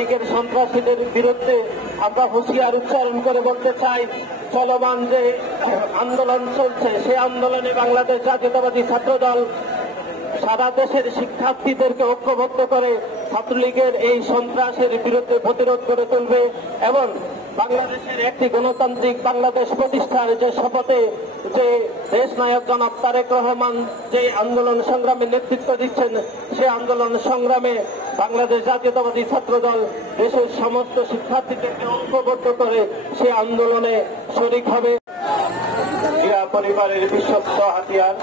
ছাত্রলীগের সন্ত্রাসীদের বিরুদ্ধে আমরা হুঁশিয়ার উচ্চারণ করে বলতে চাই, চলমান যে আন্দোলন চলছে সেই আন্দোলনে বাংলাদেশ জাতীয়তাবাদী ছাত্রদল সারা দেশের শিক্ষার্থীদেরকে ঐক্যবদ্ধ করে ছাত্রলীগের এই সন্ত্রাসের বিরুদ্ধে প্রতিরোধ করে তুলবে এবং বাংলাদেশের একটি গণতান্ত্রিক বাংলাদেশ প্রতিষ্ঠার যে শপথে যে দেশ নায়ক জনাব তারেক রহমান যে আন্দোলন সংগ্রামে নেতৃত্ব দিচ্ছেন, সে আন্দোলন সংগ্রামে বাংলাদেশ জাতীয়তাবাদী ছাত্রদল দেশের সমস্ত শিক্ষার্থীদেরকে ঐক্যবদ্ধ করে সে আন্দোলনে শরিক হবে। জিয়া পরিবারের বিশ্বস্ত হাতিয়ার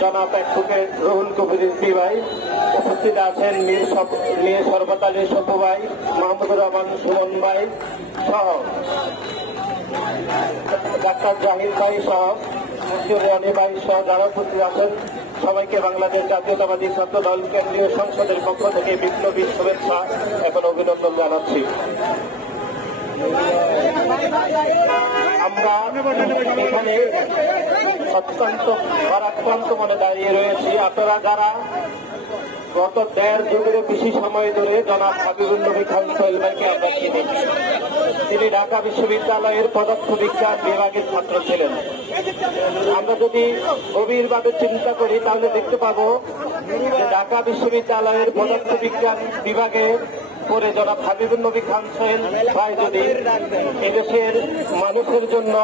জনাব অ্যাডভোকেট রুহুল কবির এমপি ভাই, উপস্থিত আছেন মীর শরবত আলী সপু ভাই, মাহমুদুর রহমান সুমন ভাই সহ ডাক্তার জাহিদ ভাই সহ মুফতি রনি ভাই সহ যারা উপস্থিত আছেন সবাইকে বাংলাদেশ জাতীয়তাবাদী ছাত্রদল কেন্দ্রীয় সংসদের পক্ষ থেকে বিপ্লবী শুভেচ্ছা এবং অভিনন্দন জানাচ্ছি। আমরা এখানে অত্যন্ত ভারাক্রান্ত মনে দাঁড়িয়ে রয়েছি। আপনারা যারা গত 1.5 যুগের বেশি সময় ধরে জনাব হাবিবুল নবী খান সোহেল ভাইকে আমরা চিনি। তিনি ঢাকা বিশ্ববিদ্যালয়ের পদার্থবিজ্ঞান বিভাগের ছাত্র ছিলেন। আমরা যদি গভীরভাবে চিন্তা করি তাহলে দেখতে পাবো যে ঢাকা বিশ্ববিদ্যালয়ের পদার্থবিজ্ঞান বিভাগে পরে জনাব হাবিবুল নবী খান সোহেল ভাই যদি এদেশের মানুষের জন্য,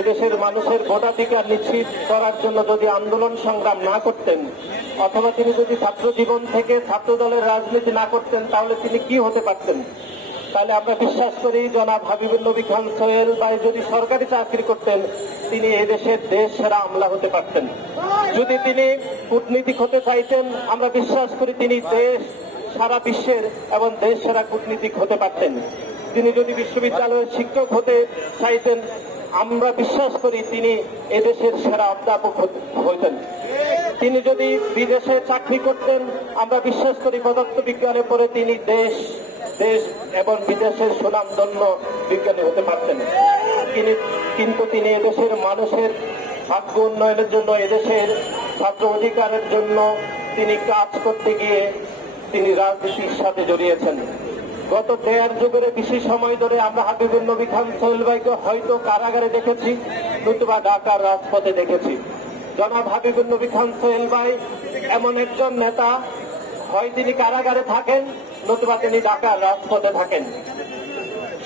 এদেশের মানুষের ভোটাধিকার নিশ্চিত করার জন্য যদি আন্দোলন সংগ্রাম না করতেন, অথবা তিনি যদি ছাত্র জীবন থেকে ছাত্র দলের রাজনীতি না করতেন, তাহলে তিনি কি হতে পারতেন? তাহলে আমরা বিশ্বাস করি জনাব হাবিবুল নবী খান সোহেল ভাই যদি সরকারি চাকরি করতেন, তিনি এদেশের দেশ সেরা আমলা হতে পারতেন। যদি তিনি কূটনীতিক হতে চাইতেন, আমরা বিশ্বাস করি তিনি দেশ সারা বিশ্বের এবং দেশ সেরা কূটনীতিক হতে পারতেন। তিনি যদি বিশ্ববিদ্যালয়ের শিক্ষক হতে চাইতেন, আমরা বিশ্বাস করি তিনি এদেশের সেরা অধ্যাপক হতেন। তিনি যদি বিদেশে চাকরি করতেন, আমরা বিশ্বাস করি পদার্থবিজ্ঞানে পড়ে তিনি দেশ এবং বিদেশের সুনামধন্য বিজ্ঞানী হতে পারতেন। কিন্তু তিনি এদেশের মানুষের ভাগ্য উন্নয়নের জন্য, এদেশের ছাত্র অধিকারের জন্য তিনি কাজ করতে গিয়ে তিনি রাজনীতির সাথে জড়িয়েছেন। গত 1.5 যুগের বেশি সময় ধরে আমরা হাবিবুল নবী খান সোহেল ভাইকে হয়তো কারাগারে দেখেছি, নতুবা ঢাকার রাজপথে দেখেছি। জনাব হাবিবুল নবী খান সোহেল ভাই এমন একজন নেতা, হয় তিনি কারাগারে থাকেন, নতুবা তিনি ঢাকার রাজপথে থাকেন।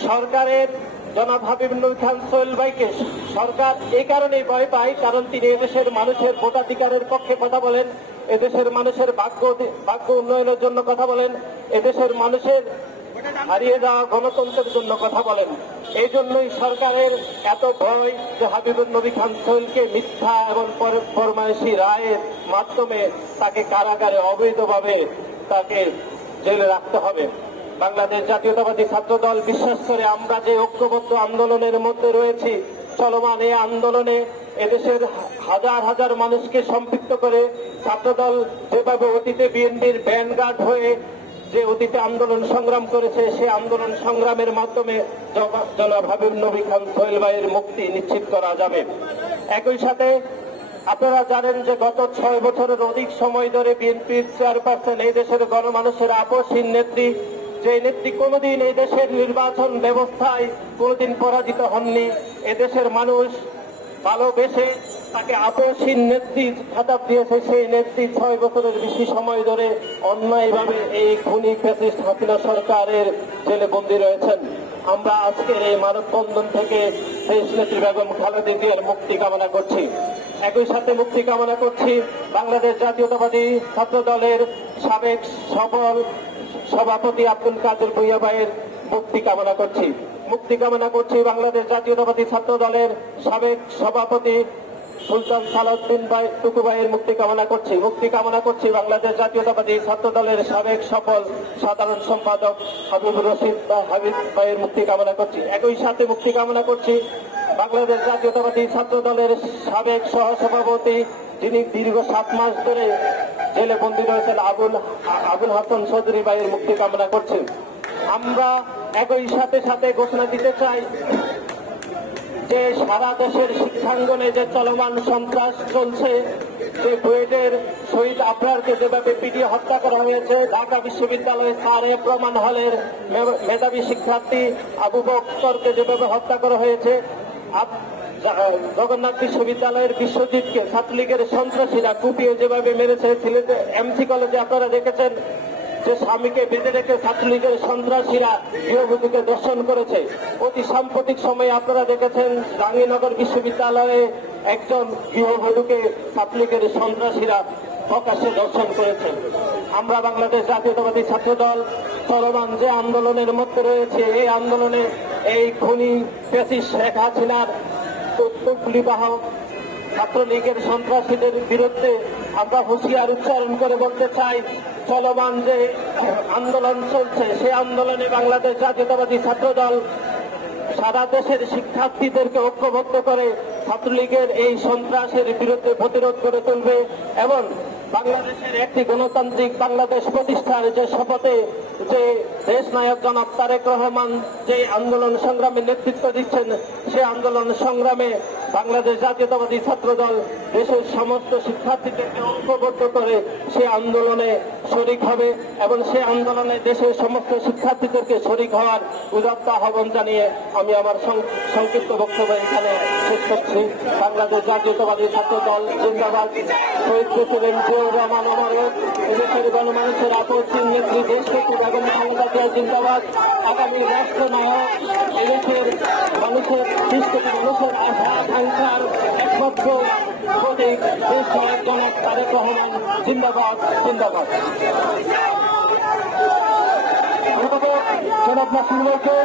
সরকারের জনাব হাবিবুল নবী খান সোহেল ভাইকে সরকার এই কারণেই ভয় পায়, কারণ তিনি এদেশের মানুষের ভোটাধিকারের পক্ষে কথা বলেন, এদেশের মানুষের ভাগ্য উন্নয়নের জন্য কথা বলেন, এদেশের মানুষের হারিয়ে যাওয়া গণতন্ত্রের জন্য কথা বলেন। এই জন্যই সরকারের এত ভয় যে হাবিবুল নবী খান সোহেলকে মিথ্যা এবং ফরমায়েশি রায়ের মাধ্যমে তাকে কারাগারে অবৈধভাবে তাকে জেলে রাখতে হবে। বাংলাদেশ জাতীয়তাবাদী ছাত্রদল বিশ্বাস করে আমরা যে ঐক্যবদ্ধ আন্দোলনের মধ্যে রয়েছি, চলমান এই আন্দোলনে এদেশের হাজার হাজার মানুষকে সম্পৃক্ত করে ছাত্রদল যেভাবে অতীতে বিএনপির ভ্যানগার্ড হয়ে যে অতীতে আন্দোলন সংগ্রাম করেছে, সেই আন্দোলন সংগ্রামের মাধ্যমে জনাব হাবিবুল নবী খান সোহেল ভাইয়ের মুক্তি নিশ্চিত করা যাবে। একই সাথে আপনারা জানেন যে গত 6 বছরের অধিক সময় ধরে বিএনপির চেয়ারপারসন এই দেশের গণমানুষের আপসহীন নেত্রী, যে নেত্রী কোনোদিন এই দেশের নির্বাচন ব্যবস্থায় কোনোদিন পরাজিত হননি। এদেশের মানুষ ভালোবেসে তাকে আপসহীন নেত্রী খেতাব দিয়েছে। সেই নেত্রী 6 বছরের বেশি সময় ধরে অন্যায়ভাবে এই খুনি ফ্যাসিস্ট হাসিনা সরকারের জেলে বন্দী রয়েছেন। আমরা আজকের এই মানববন্ধন থেকে দেশ নেত্রী বেগম খালেদা জিয়ার মুক্তি কামনা করছি। একই সাথে মুক্তি কামনা করছি বাংলাদেশ জাতীয়তাবাদী ছাত্র দলের সাবেক সফল সভাপতি আব্দুল কাদের ভূঁইয়া ভাইয়ের মুক্তি কামনা করছি। মুক্তি কামনা করছি বাংলাদেশ জাতীয়তাবাদী ছাত্র দলের সাবেক সভাপতি সুলতান সালাউদ্দিন ভাই টুকু ভাইয়ের মুক্তি কামনা করছি। মুক্তি কামনা করছি বাংলাদেশ জাতীয়তাবাদী ছাত্র দলের সাবেক সফল সাধারণ সম্পাদক হাবিবুর রশিদ হাবিব ভাইয়ের মুক্তি কামনা করছি। একই সাথে মুক্তি কামনা করছি বাংলাদেশ জাতীয়তাবাদী ছাত্র দলের সাবেক সহসভাপতি, যিনি দীর্ঘ 7 মাস ধরে জেলে বন্দী রয়েছেন, আবুল হাসান চৌধুরী ভাইয়ের মুক্তি কামনা করছি। আমরা একই সাথে ঘোষণা দিতে চাই যে সারা দেশের শিক্ষাঙ্গনে যে চলমান সন্ত্রাস চলছে, যে বুয়েটের শহীদ আবরারকে যেভাবে পিটিয়ে হত্যা করা হয়েছে, ঢাকা বিশ্ববিদ্যালয়ের স্যার প্রমাণ হলের মেধাবী শিক্ষার্থী আবু বকরকে যেভাবে হত্যা করা হয়েছে, জগন্নাথ বিশ্ববিদ্যালয়ের বিশ্বজিৎকে ছাত্রলীগের সন্ত্রাসীরা কুপিয়ে যেভাবে মেরেছে, সিলেটে এমসি কলেজে আপনারা দেখেছেন যে স্বামীকে বেঁধে রেখে ছাত্রলীগের সন্ত্রাসীরা গৃহবধূকে দর্শন করেছে। অতি সাম্প্রতিক সময়ে আপনারা দেখেছেন জাহাঙ্গীরনগর বিশ্ববিদ্যালয়ে একজন গৃহবধূকে ছাত্রলীগের সন্ত্রাসীরা প্রকাশ্যে দর্শন করেছে। আমরা বাংলাদেশ জাতীয়তাবাদী ছাত্রদল চলমান যে আন্দোলনের মধ্যে রয়েছে, এই আন্দোলনে এই খুনি ফ্যাসিস্ট শেখ হাসিনার তুলিবাহক ছাত্রলীগের সন্ত্রাসীদের বিরুদ্ধে আমরা হুঁশিয়ার উচ্চারণ করে বলতে চাই, চলমান যে আন্দোলন চলছে সেই আন্দোলনে বাংলাদেশ জাতীয়তাবাদী ছাত্রদল সারা দেশের শিক্ষার্থীদেরকে ঐক্যবদ্ধ করে ছাত্রলীগের এই সন্ত্রাসের বিরুদ্ধে প্রতিরোধ করে তুলবে এবং বাংলাদেশের একটি গণতান্ত্রিক বাংলাদেশ প্রতিষ্ঠার যে শপথে যে দেশ নায়ক জনাব তারেক রহমান যে আন্দোলন সংগ্রামে নেতৃত্ব দিচ্ছেন, সে আন্দোলন সংগ্রামে বাংলাদেশ জাতীয়তাবাদী ছাত্রদল দেশের সমস্ত শিক্ষার্থীদেরকে ঐক্যবদ্ধ করে সে আন্দোলনে শরিক হবে এবং সে আন্দোলনে দেশের সমস্ত শিক্ষার্থীদেরকে শরিক হওয়ার উদাত্ত আহ্বান জানিয়ে আমি আমার সংক্ষিপ্ত বক্তব্য এখানে শেষ করছি। বাংলাদেশ জাতীয়তাবাদী ছাত্রদল জিন্দাবাদ। শহীদ প্রেসিডেন্ট জিয়াউর রহমান অমরক, এদেশের গণমানুষের আপসহীন নেত্রী দেশনেত্রী বেগম খালেদা জিয়া জিন্দাবাদ। আগামী রাষ্ট্রনায়ক এদেশের মানুষের 30 কোটি মানুষের আশা আকাঙ্ক্ষার একমাত্র প্রতীক দেশ নায়ক জনাব তারেক রহমান জিন্দাবাদ জিন্দাবাদ। জনাব নাসির ভাইকে